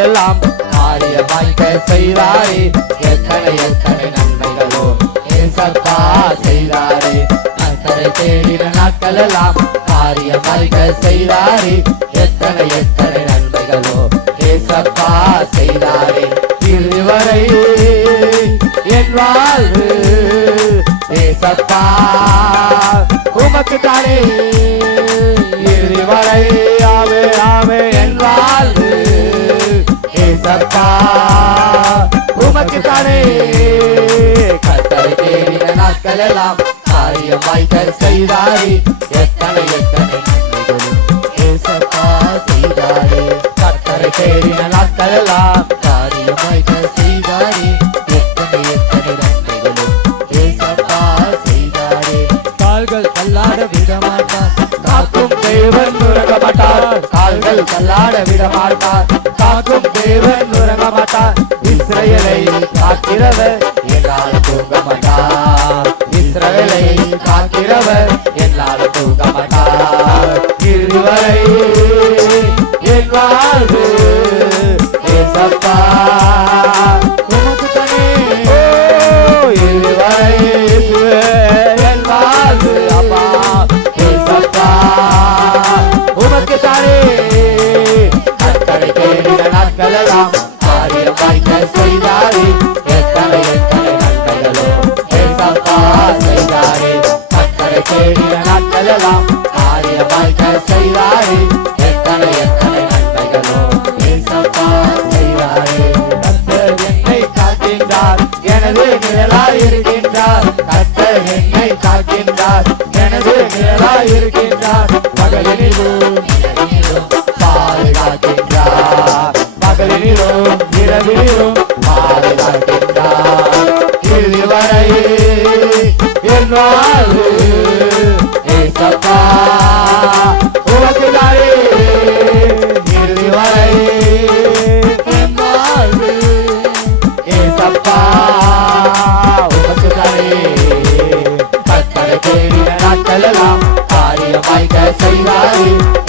நாட்கள் எல்லாம் காரியமாய்க்க செய்தாரே. எத்தனை எத்தனை நன்மைகளோ ஏசப்பா செய்தாரே. கர்த்தரை தேடின நாட்கள் எல்லாம் காரியமாய்க்க செய்தாரே. எத்தனை எத்தனை நன்மைகளோ ஏசப்பா செய்தாரே. இதுவரை என் வாழ்வு ஏசப்பா உமக்கு தானே. இதுவரை ஆவே ஆவே என் வாழ்வு ஏசப்பா உமக்கு தானே. கர்த்தரை தேடின நாட்கள் எல்லாம் காரியமாய்க்க செய்தாரே. எத்தனை எத்தனை நன்மைகளும் ஏசப்பா செய்தாரே. கர்த்தரை தேடின நாட்கள் எல்லாம் காரியமாய்க்க செய்தாரே. எத்தனை எத்தனை நன்மைகளும் ஏசப்பா செய்தாரே. கால்கள் தள்ளாட விடமாட்டார் காக்கும் தேவன் உறங்க மாட்டார். கால்கள் தள்ளாட விடமாட்டார் காக்கும் தேவன் உறங்க மாட்டார். இஸ்ரவேலை காக்கிறவர் என்னால் தூங்க மாட்டார். இஸ்ரவேலை காக்கிறவர் என்னால் தூங்க மாட்டார். இதுவரை என் வாழ்வு ஏசப்பா உமக்கு தானே. இதுவரை என் வாழ்வு அப்பா ஏசப்பா உமக்கு தானே. கர்த்தரை தேடின நாட்கள் எல்லாம் காரியமாய்க்க செய்தாரே. எத்தனை எத்தனை நன்மைகளோ ஏசப்பா செய்தாரே. கர்த்தரை தேடின நாட்கள் எல்லாம் காரியமாய்க்க செய்தாரே. எத்தனை எத்தனை நன்மைகளோ ஏசப்பா செய்தாரே. கர்த்தர் என்னை காக்கின்றார் எனது நிழலாய் இருக்கின்றார். கர்த்தர் என்னை காக்கின்றார் எனது நிழலாய் இருக்கின்றார். பகலினிலும் இரவினிலும் பாதுகாக்கின்றார். பகலினிலும் இரவினிலும் பாதுகாக்கின்றார். இதுவரை என் வாழ்வு ஏசப்பா உமக்கு தானே. இதுவரை என் வாழ்வு ஏசப்பா உமக்கு தானே. கர்த்தரை தேடின நாட்கள் எல்லாம் காரியமாய்க்க செய்தாரே.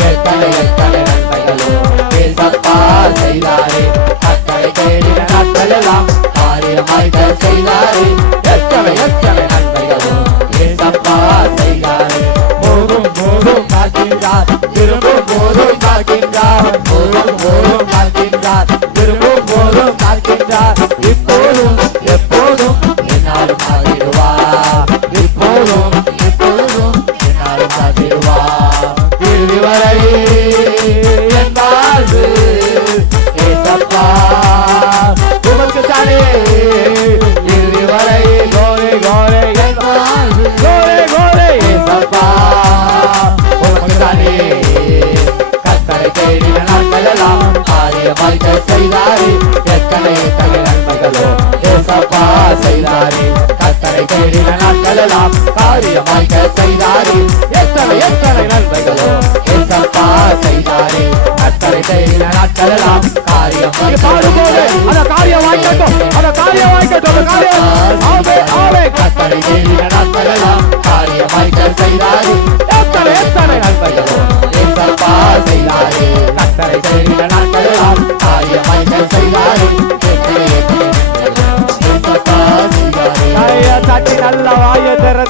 எத்தனை எத்தனை நன்மைகளோ ஏசப்பா செய்தாரே. கர்த்தரை தேடின நாட்கள் எல்லாம் காரியமாய்க்க செய்தாரே. எத்தனை எத்தனை நன்மைகளோ ஏசப்பா செய்தாரே. போதும் போதும் காக்கின்றார் திரும்பும் போதும் காக்கின்றார். போதும் போதும் காக்கின்றார் திரும்பும் போதும் காக்கின்றார். இப்போதும் எப்போதும் என்னாலும் காத்திடுவார். இப்போதும் எப்போதும் என்னாலும் காத்திடுவார். இதுவரை என் வாழ்வு ஏசப்பா உமக்கு தானே. இதுவரை கோரே கோரே என் வாழ்வு கோரே கோரே ஏசப்பா உமக்கு தானே. கர்த்தரை தேடின நாட்கள் எல்லாம் காரியமாய்க்க செய்தாரே. எத்தனை எத்தனை நன்மைகளோ ஏசப்பா செய்தாரே. கர்த்தரை தேடின நாட்கள் எல்லாம் காரியமாய்க்க செய்தாரே. எத்தனை எத்தனை நன்மைகளோ ஏசப்பா செய்தாரே. கர்த்தரை தேடின நாட்கள் எல்லாம் காரியமாய்க்க கர்த்தரை தேடின நாட்கள் எல்லாம் காரியமாய்க்க செய்தாரே. எத்தனை எத்தனை நன்மைகளோ ஏசப்பா செய்தாரே. கர்த்தரை தேடின